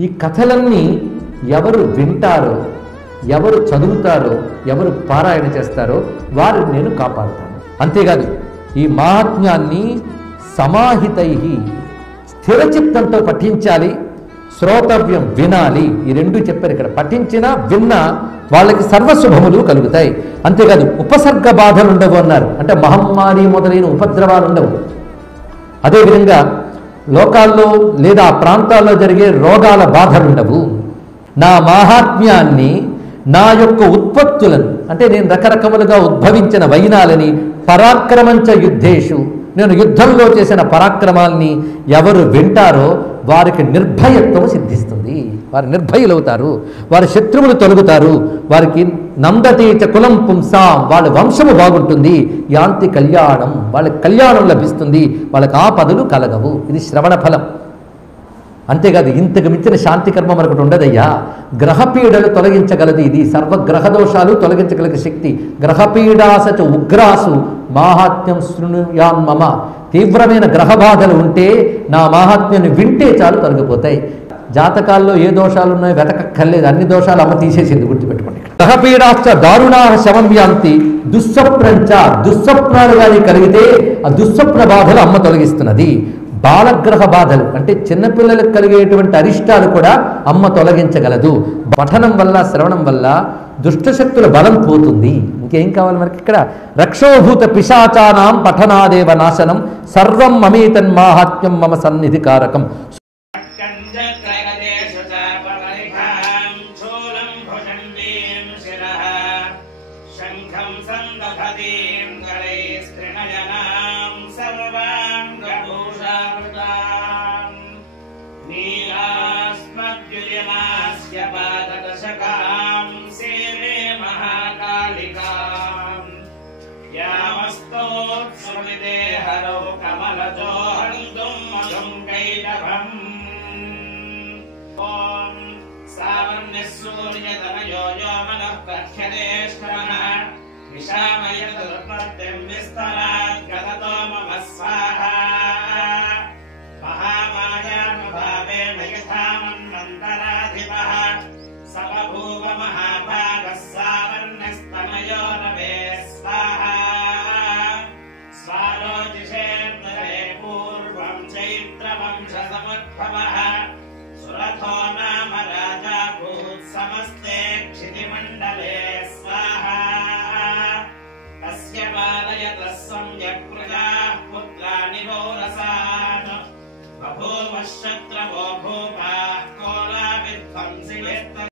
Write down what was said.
ఈ కథలన్నీ ఎవరు వింటారో, ఎవరు చదువుతారో, ఎవరు పారాయణ చేస్తారో వారిని నేను కాపాడుతాను. అంతేకాదు ఈ మహాత్మ్యాన్ని సమాహితై స్థిరచిత్తంతో పఠించాలి, శ్రోతవ్యం వినాలి. ఈ రెండు చెప్పారు ఇక్కడ. పఠించినా విన్నా వాళ్ళకి సర్వశుభములు కలుగుతాయి. అంతేకాదు ఉపసర్గ బాధలు ఉండవు అన్నారు. అంటే మహమ్మారి మొదలైన ఉపద్రవాలు ఉండవు. అదేవిధంగా లోకాల్లో లేదా ఆ ప్రాంతాల్లో జరిగే రోగాల బాధలు ఉండవు. నా మాహాత్మ్యాన్ని, నా యొక్క ఉత్పత్తులను, అంటే నేను రకరకములుగా ఉద్భవించిన వైనాలని, పరాక్రమంచ యుద్ధేషు, నేను యుద్ధంలో చేసిన పరాక్రమాల్ని ఎవరు వింటారో వారికి నిర్భయత్వం సిద్ధిస్తుంది. వారు నిర్భయులవుతారు, వారి శత్రువులు తొలగుతారు, వారికి నందతేచ కులం పుంసాం, వాళ్ళ వంశము బాగుంటుంది, యాంతి కళ్యాణం, వాళ్ళకి కళ్యాణం లభిస్తుంది, వాళ్ళకి ఆపదలు కలగవు. ఇది శ్రవణ ఫలం. అంతేకాదు ఇంతకు మించిన శాంతి కర్మ మరొకటి ఉండదయ్యా. గ్రహపీడలు తొలగించగలది ఇది. సర్వగ్రహ దోషాలు తొలగించగలిగే శక్తి. గ్రహపీడాసచ ఉగ్రాసు మాహాత్మ్యం శృణుయాన్ మమ. తీవ్రమైన గ్రహ బాధలు ఉంటే నా మాహాత్మ్యాన్ని వింటే చాలు తొలగిపోతాయి. జాతకాల్లో ఏ దోషాలు ఉన్నాయో వెతకక్కర్లేదు, అన్ని దోషాలు అమ్మ తీసేసింది, గుర్తుపెట్టుకోండి. గ్రహపీడాశ్చ దారుణాహ శవం యాంతి దుస్వప్నంచ, దుస్వప్నాలు కానీ కలిగితే ఆ దుస్వప్న బాధలు అమ్మ తొలగిస్తున్నది. బాలగ్రహ బాధలు అంటే చిన్నపిల్లలకు కలిగేటువంటి అరిష్టాలు కూడా అమ్మ తొలగించగలదు. పఠనం వల్ల, శ్రవణం వల్ల దుష్టశక్తుల బలం పోతుంది. ఇంకేం కావాలి మనకి ఇక్కడ? రక్షోభూత పిశాచానాం పఠనాదేవ నాశనం సర్వం మమేతన్ మాహాత్మ్యం మమ సన్నిధి కారకం. महामायानुभावेन यथा मन्वन्तराधिपः समभूव महा